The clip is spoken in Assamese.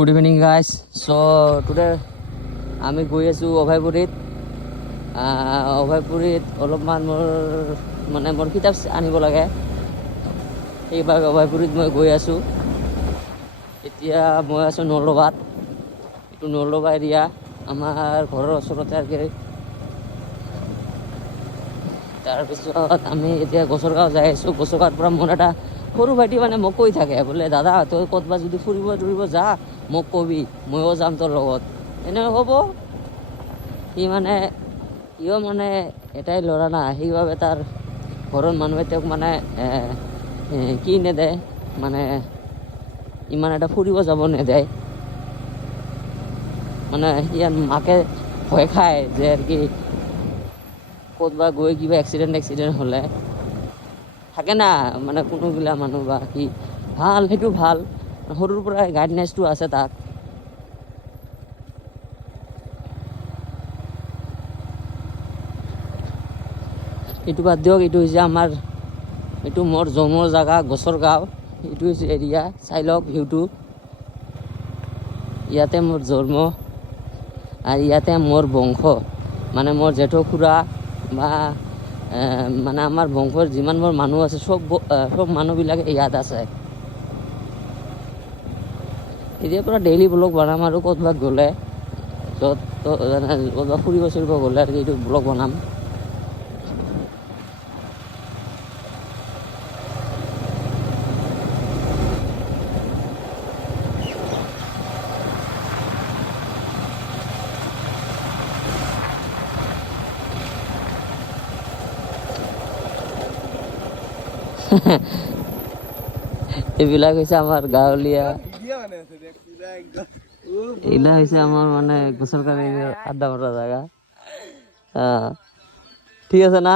Good evening guys. So today আমি গৈ আছো অভয়পুৰীত অলপমান মোৰ কিতাপ আনিব লাগে সেইবাবে অভয়পুৰীত মই গৈ আছো এতিয়া মই আছো নলবাত এইটো নলবা এৰিয়া আমাৰ ঘৰৰ ওচৰতে আছে তাৰপিছত আমি এতিয়া গছৰগাঁও যাই আছো গছৰগাঁৱৰ পৰা মোৰ এটা সৰু ভাইটি মানে মোক কৈ থাকে বোলে দাদা তই ক'তবা যদি ফুৰিব যা মোক কবি ময়ো যাম তোৰ লগত এনে হ'ব সিও মানে এটাই ল'ৰা না সেইবাবে তাৰ ঘৰৰ মানুহে তেওঁক মানে কি নেদেয় মানে ইমান এটা ফুৰিব যাব নেদেয় মানে ইয়াৰ মাকে ভয় খায় যে আর কি ক'তবা গৈ কিবা এক্সিডেণ্ট হ'লে থাকে না মানে কোনোগিলা মানুহ বা কি ভাল সেইটো ভাল সৰুৰ পৰা গাইডনেছটো আছে তাক এইটো বাদ দিয়ক এইটো হৈছে এইটো মোৰ জন্মৰ জাগা গছৰগাঁও এইটো হৈছে এৰিয়া চাই লওক ভিউটো ইয়াতে মোৰ জন্ম আৰু ইয়াতে মোৰ বংশ মানে মোৰ জেঠু খুৰা বা মানে আমাৰ বংশৰ যিমানবোৰ মানুহ আছে সব মানুহবিলাকে ইয়াত আছে এতিয়াৰ পৰা ডেইলি ব্লগ বনাম আৰু ক'তবা গ'লে ক'তবা ফুৰিব গ'লে আৰু এইটো ব্লগ বনাম এইবিলাক হৈছে আমাৰ গাঁৱলীয়া এইবিলাক হৈছে আমাৰ মানে গোচৰকাৰী আড্ডা মৰা জাগা ঠিক আছে না